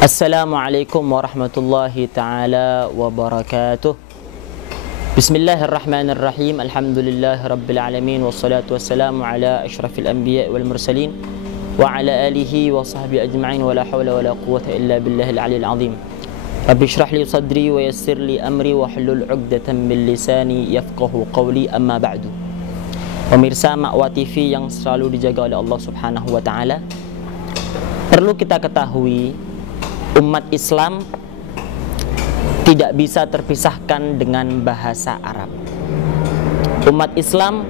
Assalamualaikum warahmatullahi ta'ala wabarakatuh. Bismillahirrahmanirrahim. Alhamdulillahi rabbil alamin. Wassalatu wassalamu ala ashrafil anbiya wal mursalin wa ala alihi wa sahbihi ajma'in. Wa la hawla wa la quwwata illa billahil aliyil azim. Rabbi shrah li sadri wa yassir li amri wa hlul 'uqdatam min lisani yafqahu qawli, amma ba'du. Pemirsa Ma'wa TV yang selalu dijaga oleh Allah Subhanahu wa taala, perlu kita ketahui umat Islam tidak bisa terpisahkan dengan bahasa Arab. Umat Islam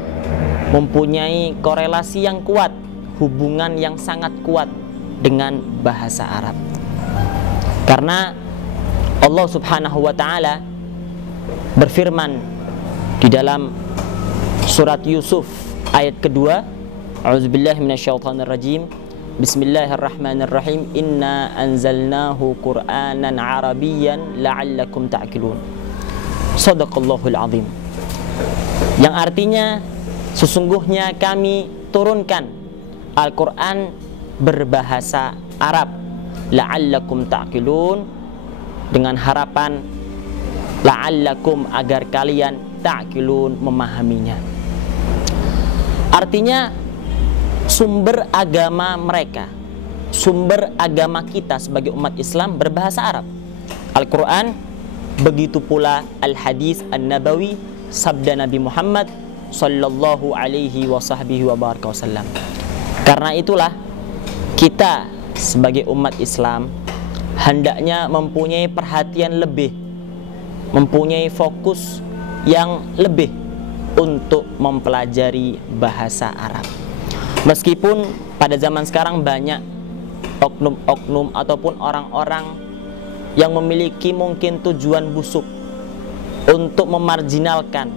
mempunyai korelasi yang kuat, hubungan yang sangat kuat dengan bahasa Arab. Karena Allah Subhanahu wa taala berfirman di dalam surat Yusuf ayat kedua, A'udzubillahi minasyaitonirrajim. Bismillahirrahmanirrahim. Inna anzalnahu Qur'anan Arabiyyan la'allakum ta'qilun. Shadaqallahul azim. Yang artinya sesungguhnya kami turunkan Al-Qur'an berbahasa Arab, la'allakum ta'qilun, dengan harapan la'allakum, agar kalian ta'qilun, memahaminya. Artinya sumber agama mereka, sumber agama kita sebagai umat Islam berbahasa Arab. Al-Quran, begitu pula Al-Hadis An-Nabawi, sabda Nabi Muhammad sallallahu alaihi wasallam. Karena itulah kita sebagai umat Islam hendaknya mempunyai perhatian lebih, mempunyai fokus yang lebih untuk mempelajari bahasa Arab. Meskipun pada zaman sekarang banyak oknum-oknum ataupun orang-orang yang memiliki mungkin tujuan busuk untuk memarjinalkan,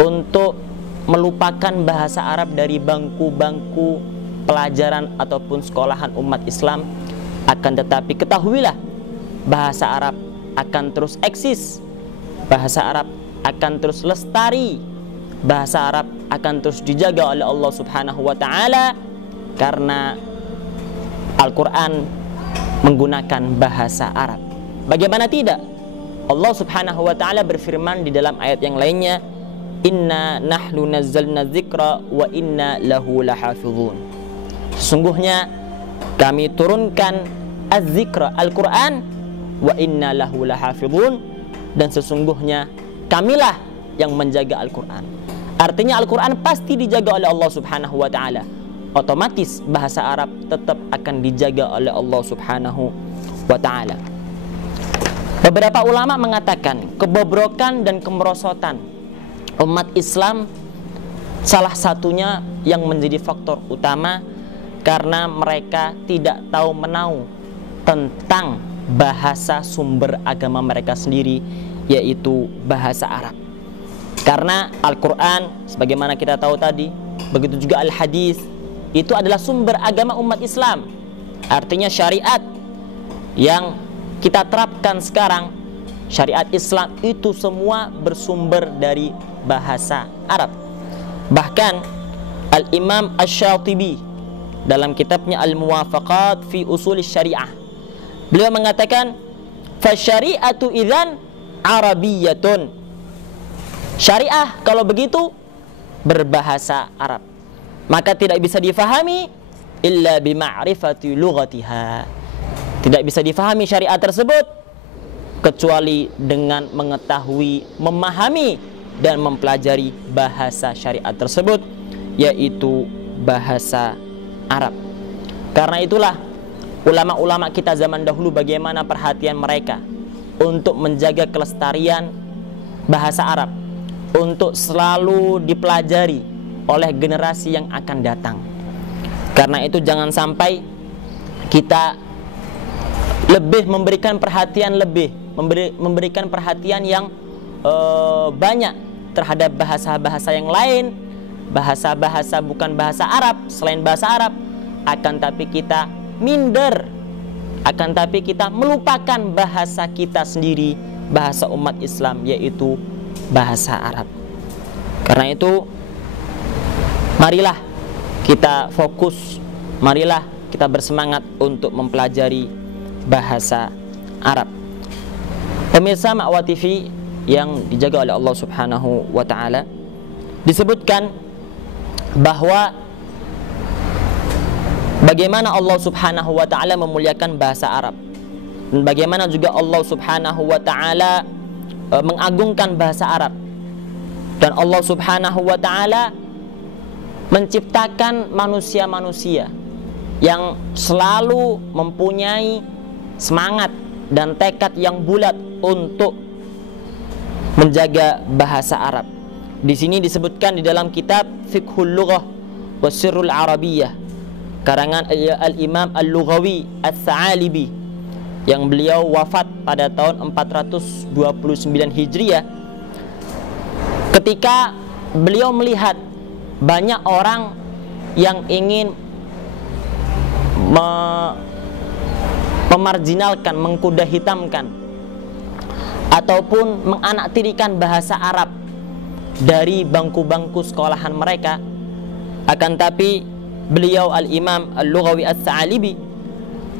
untuk melupakan bahasa Arab dari bangku-bangku pelajaran ataupun sekolahan umat Islam, akan tetapi ketahuilah bahasa Arab akan terus eksis, bahasa Arab akan terus lestari, bahasa Arab akan terus dijaga oleh Allah Subhanahu wa taala, karena Al-Qur'an menggunakan bahasa Arab. Bagaimana tidak? Allah Subhanahu wa taala berfirman di dalam ayat yang lainnya, Inna nahnu nazzalna dzikra wa inna lahu lahafizun. Sesungguhnya kami turunkan az-dzikra, Al-Qur'an, wa inna lahu lahafizun, dan sesungguhnya kamilah yang menjaga Al-Qur'an. Artinya Al-Quran pasti dijaga oleh Allah Subhanahu wa ta'ala. Otomatis bahasa Arab tetap akan dijaga oleh Allah Subhanahu wa ta'ala. Beberapa ulama mengatakan kebobrokan dan kemerosotan umat Islam salah satunya yang menjadi faktor utama karena mereka tidak tahu menau tentang bahasa sumber agama mereka sendiri, yaitu bahasa Arab. Karena Al-Quran, sebagaimana kita tahu tadi, begitu juga Al-Hadis, itu adalah sumber agama umat Islam. Artinya syariat yang kita terapkan sekarang, syariat Islam itu semua bersumber dari bahasa Arab. Bahkan Al-Imam Asy-Syatibi dalam kitabnya Al-Muwafaqat fi Usul Syariah, beliau mengatakan, "Fasyari'atu idzan Arabiyyatun." Syariah kalau begitu berbahasa Arab, maka tidak bisa difahami illa bima'rifati lughatiha. Tidak bisa difahami syariat tersebut kecuali dengan mengetahui, memahami dan mempelajari bahasa syariat tersebut, yaitu bahasa Arab. Karena itulah ulama-ulama kita zaman dahulu bagaimana perhatian mereka untuk menjaga kelestarian bahasa Arab, untuk selalu dipelajari oleh generasi yang akan datang. Karena itu jangan sampai kita lebih memberikan perhatian memberikan perhatian yang banyak terhadap bahasa-bahasa yang lain, bahasa-bahasa bukan bahasa Arab, selain bahasa Arab, akan tapi kita minder, akan tapi kita melupakan bahasa kita sendiri, bahasa umat Islam, yaitu bahasa Arab. Karena itu marilah kita fokus, marilah kita bersemangat untuk mempelajari bahasa Arab. Pemirsa Ma'wa TV yang dijaga oleh Allah Subhanahu wa Ta'ala, disebutkan bahwa bagaimana Allah Subhanahu wa Ta'ala memuliakan bahasa Arab, dan bagaimana juga Allah Subhanahu wa Ta'ala mengagungkan bahasa Arab. Dan Allah Subhanahu wa Ta'ala menciptakan manusia-manusia yang selalu mempunyai semangat dan tekad yang bulat untuk menjaga bahasa Arab. Di sini disebutkan di dalam kitab Fiqhul Lughah wa Sirrul Arabiyyah karangan Al-Imam Al-Lughawi Ats-Tsa'alibi, yang beliau wafat pada tahun 429 Hijriah. Ketika beliau melihat banyak orang yang ingin memarjinalkan, mengkuda hitamkan ataupun menganaktirikan bahasa Arab dari bangku-bangku sekolahan mereka, akan tapi beliau Al-Imam Al-Lughawi Ats-Tsa'alibi,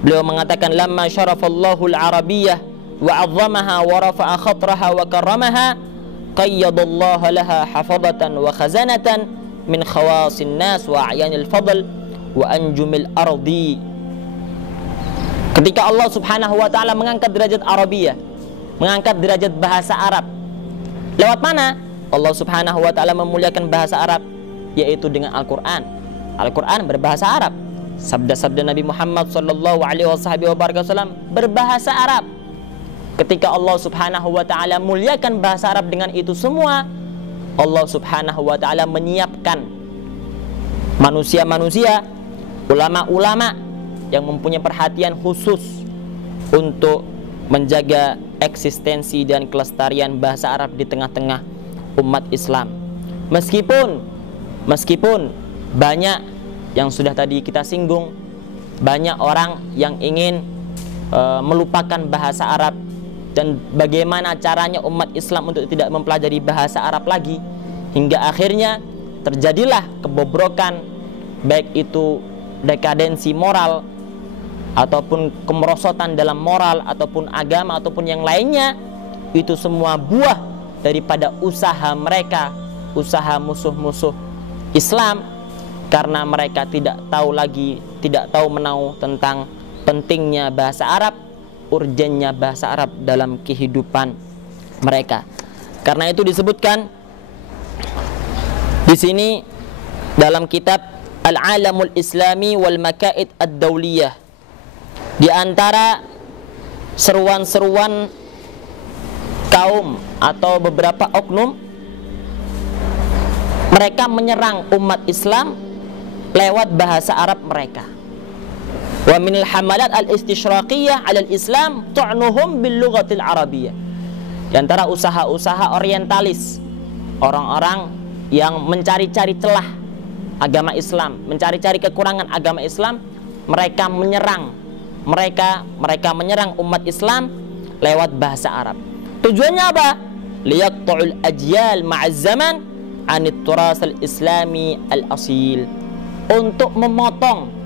beliau mengatakan, lamma syarafallahu al-arabiyyah wa 'azzamaha wa rafa'a khatraha wa karramaha qayyadallahu laha hafadatan wa khazanatan min khawasin nas wa a'yanil fadl wa anjumil ardi. Ketika Allah Subhanahu wa Ta'ala mengangkat derajat Arabiyah, mengangkat derajat bahasa Arab, lewat mana Allah Subhanahu wa Ta'ala memuliakan bahasa Arab? Yaitu dengan Al-Quran. Al-Quran berbahasa Arab. Sabda-sabda Nabi Muhammad sallallahu alaihi wasallam berbahasa Arab. Ketika Allah Subhanahu wa Ta'ala muliakan bahasa Arab dengan itu semua, Allah Subhanahu wa Ta'ala menyiapkan manusia-manusia, ulama-ulama yang mempunyai perhatian khusus untuk menjaga eksistensi dan kelestarian bahasa Arab di tengah-tengah umat Islam. Meskipun banyak yang sudah tadi kita singgung, banyak orang yang ingin melupakan bahasa Arab, dan bagaimana caranya umat Islam untuk tidak mempelajari bahasa Arab lagi, hingga akhirnya terjadilah kebobrokan, baik itu dekadensi moral ataupun kemerosotan dalam moral ataupun agama ataupun yang lainnya. Itu semua buah daripada usaha mereka, usaha musuh-musuh Islam, karena mereka tidak tahu menau tentang pentingnya bahasa Arab, urgennya bahasa Arab dalam kehidupan mereka. Karena itu disebutkan di sini dalam kitab Al-Alamul Islami wal Makaid Ad-Dawliyah, di antara seruan-seruan kaum atau beberapa oknum, mereka menyerang umat Islam lewat bahasa Arab mereka. Wa minal hamalat al-istisyraqiyah 'ala al-Islam tu'nuhum bil lughatil arabiyyah. Di antara usaha-usaha orientalis, orang-orang yang mencari-cari celah agama Islam, mencari-cari kekurangan agama Islam, mereka menyerang umat Islam lewat bahasa Arab. Tujuannya apa? Liyaqta'ul ajyal ma'az zaman 'anit turas al-islami al-asil. Untuk memotong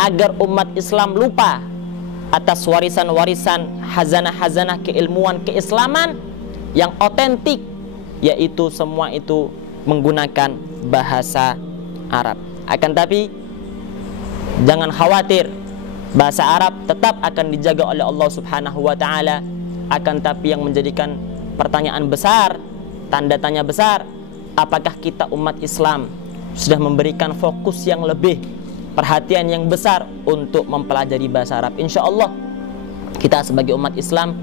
agar umat Islam lupa atas warisan-warisan, hazanah-hazanah keilmuan keislaman yang otentik, yaitu semua itu menggunakan bahasa Arab. Akan tapi jangan khawatir, bahasa Arab tetap akan dijaga oleh Allah Subhanahu wa Ta'ala. Akan tapi yang menjadikan pertanyaan besar, tanda tanya besar, apakah kita umat Islam sudah memberikan fokus yang lebih, perhatian yang besar untuk mempelajari bahasa Arab? Insya Allah kita sebagai umat Islam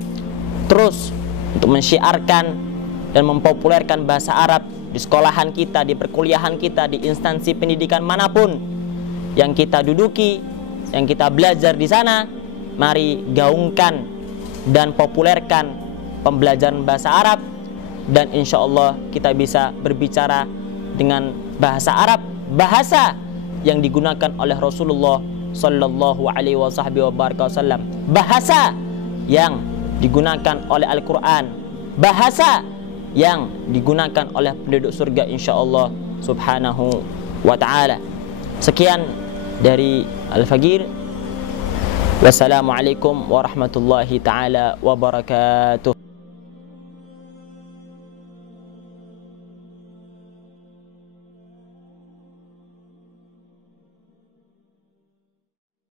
terus untuk mensyiarkan dan mempopulerkan bahasa Arab di sekolahan kita, di perkuliahan kita, di instansi pendidikan manapun yang kita duduki, yang kita belajar di sana. Mari gaungkan dan populerkan pembelajaran bahasa Arab, dan insya Allah kita bisa berbicara dengan bahasa Arab, bahasa yang digunakan oleh Rasulullah Sallallahu Alaihi Wasallam, bahasa yang digunakan oleh Al-Quran, bahasa yang digunakan oleh penduduk surga insya Allah Subhanahu wa Ta'ala. Sekian dari Al-Faqir. Wassalamualaikum warahmatullahi taala wabarakatuh.